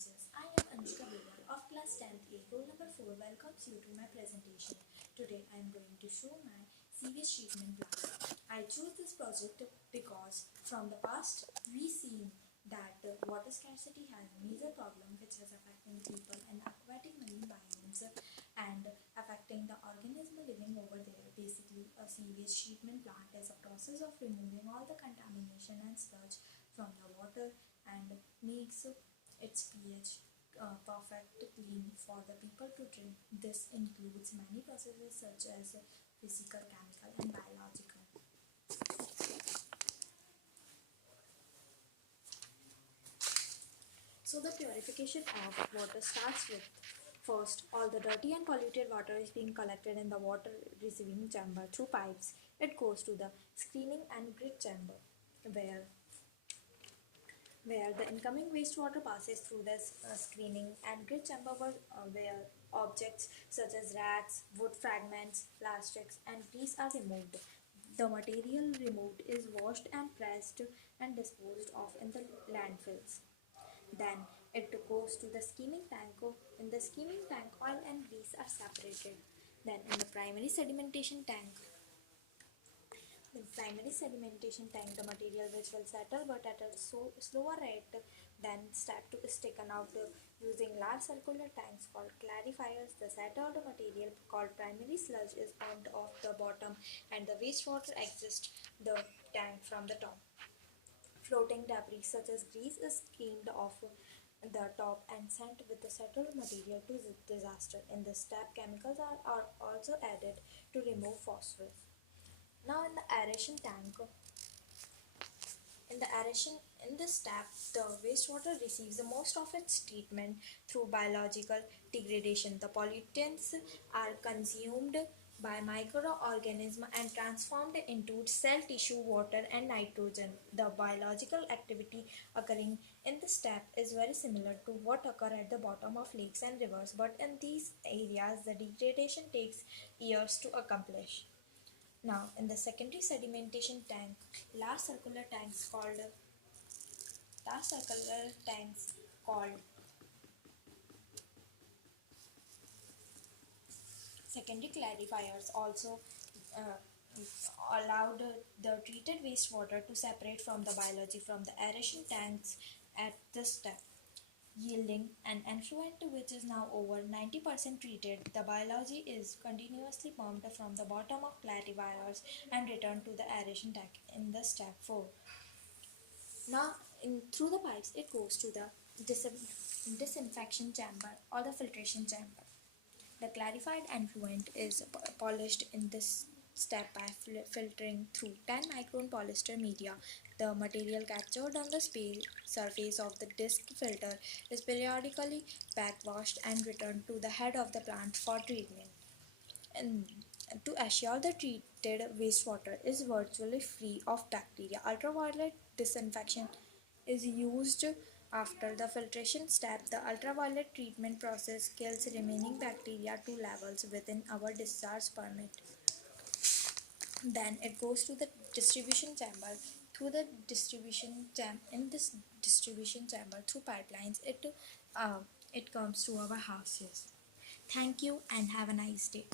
teachers. I am Anushka Berwal of class 10th A, roll number 4 welcomes you to my presentation. Today I am going to show my sewage treatment plant. I chose this project because from the past we seen that water scarcity has a major problem which is affecting people and aquatic marine biomes and affecting the organism living over there. Basically, a sewage treatment plant is a process of removing all the contamination and sludge from the water and makes its pH perfect clean for the people to drink. This includes many processes such as physical, chemical, and biological. So the purification of water starts with first, all the dirty and polluted water is being collected in the water receiving chamber through pipes. It goes to the screening and grid chamber where the incoming wastewater passes through this screening and grid chamber where objects such as rats, wood fragments, plastics and grease are removed. The material removed is washed and pressed and disposed of in the landfills. Then it goes to the skimming tank. In the skimming tank, oil and grease are separated. Then in the primary sedimentation tank, the material which will settle but at a slower rate than step 2 is taken out using large circular tanks called clarifiers. The settled material called primary sludge is pumped off the bottom and the wastewater exits the tank from the top. Floating debris such as grease is skimmed off the top and sent with the settled material to disaster. In this step, chemicals are also added to remove phosphorus. Now in the aeration tank, in this step, the wastewater receives the most of its treatment through biological degradation. The pollutants are consumed by microorganisms and transformed into cell tissue, water and nitrogen. The biological activity occurring in this step is very similar to what occur at the bottom of lakes and rivers, but in these areas the degradation takes years to accomplish. Now, in the secondary sedimentation tank, large circular tanks called secondary clarifiers also uh, allowed the treated wastewater to separate from the biology from the aeration tanks at this step, yielding an effluent which is now over 90% treated. The biology is continuously pumped from the bottom of clarifiers and returned to the aeration tank in the step 4. Now, through the pipes, it goes to the disinfection chamber or the filtration chamber. The clarified effluent is polished in this step by filtering through 10 micron polyester media. The material captured on the surface of the disc filter is periodically backwashed and returned to the head of the plant for treatment. And to assure the treated wastewater is virtually free of bacteria, ultraviolet disinfection is used after the filtration step. The ultraviolet treatment process kills remaining bacteria to levels within our discharge permit. Then it goes to the distribution chamber. Through the in this distribution chamber through pipelines, it comes to our houses. Thank you and have a nice day.